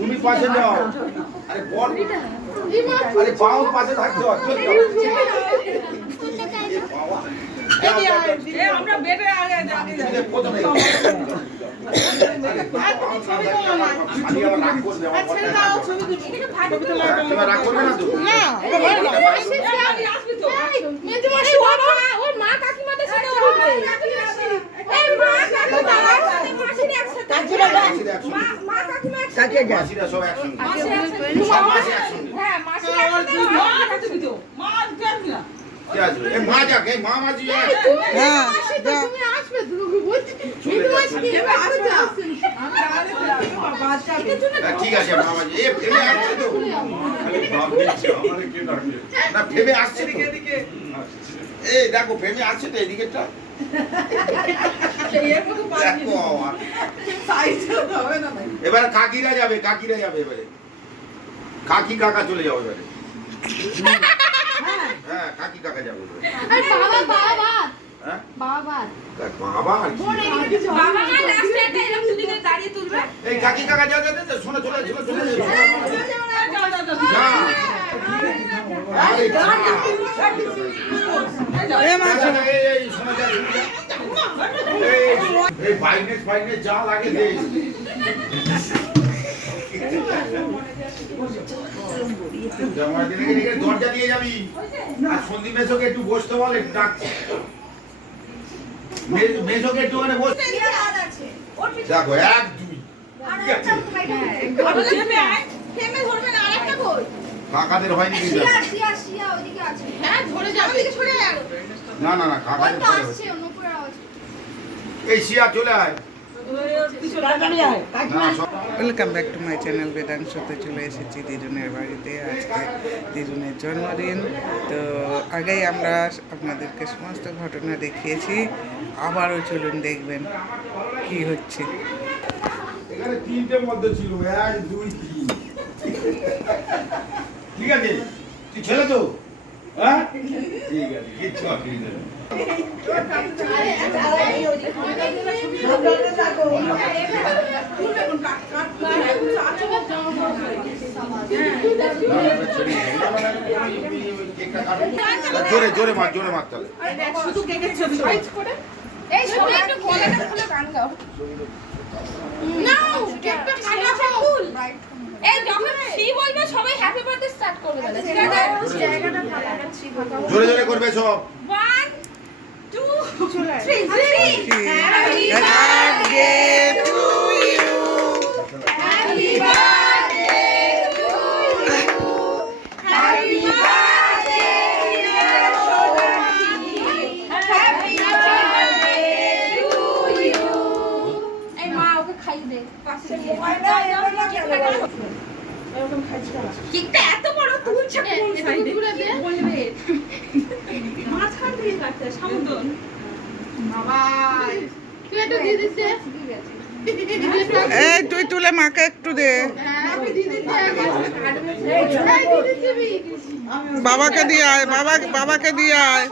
তুমি পাশে যাও। আরে বল, আরে পাও পাশে থাকছো। আমরা বেডে আগে যাবি প্রথমে রাগ করবে না তো? ওর মা কাকিমাদের সাথে উঠবে। এই মা কাকিমা মা কাকিমা একসাথে। মাসিরা সব একসঙ্গে। হ্যাঁ মাসি একসাথে। মা যাবি না কে আসবে? এই মা যাক, এই মা মাঝি যাক। হ্যাঁ তুমি আসবে তুমি বলছি মিঠু মাসি আসবে। ঠিক আছে মা মাঝি। এ ফেলে আসছে তো। না ফেলে আসছে তো। এই দেখো ফেলে আসছে তো এদিকেটা। দেখো আমার। এবারে কাকিরা যাবে এবারে। কাকি কাকা চলে যাবে এবারে। হ্যাঁ কাকি কাকা যাবে এবারে। আর বাবা হ্যাঁ বাবা দেখ বাবা আর কি? বাবা না লাস্টে একটা এরকম দুদিকে দাঁড়িয়ে তুলবে। এই কাকি কাকা যা শোনো চলে যা। আরে যা। এই শোনো যা। এই বাইনে যা লাগে দে। দরজা দিয়ে যাবি আর সন্দীপ মেসোকে একটু বসতে বল, একটু ডাকছে মেসোকে একটু মানে বসতে দেখো। এক দুই কাকাদের হয়নি কি না না না কাকাদের পরে হচ্ছে। এই শিয়া চলে আয়। Welcome back to my channel বেদাংশতে চলে এসেছি দিজনের বাড়িতে। আজকে দিজনের জন্মদিন, তো আগেই আমরা আপনাদেরকে সমস্ত ঘটনা দেখিয়েছি, আবারও চলুন দেখবেন কি হচ্ছে। এখানে তিনটে মধ্যে ছিল, 1 2 3। ঠিক আছে তুই ছেলে তো? হ্যাঁ ঠিক আছে কিচ্ছু অসুবিধা নেই। জোরে মার তাহলে। এই সবাই একটু গলাটা খুলে গান গাও। নাও কেকটা কাটো। এই যখন সি বলবে সবাই হ্যাপি বার্থডে স্টার্ট করবে। ঠিক আছে জায়গাটা ভালো আছে। জোরে করবে সব। 1 2 3 Happy birthday to you. Happy birthday to you. Happy birthday dear Shobani. Happy birthday to you. এই মা ওকে খাইয়ে দে। পাশে দিয়ে। এরকম খাইছি না। কেকটা এত বড় তুলছে কোন সাইডে? বলবে। মাঝখান থেকে কাটতে সামুদ্রন। বাবা তুই একটু দিয়ে দিতে। এই তুই তুলে মাকে একটু দে। আমি দিয়ে দিতে আগে। এই দিয়ে দিবি। বাবাকে দিয়ে আয়, বাবাকে দিয়ে আয়।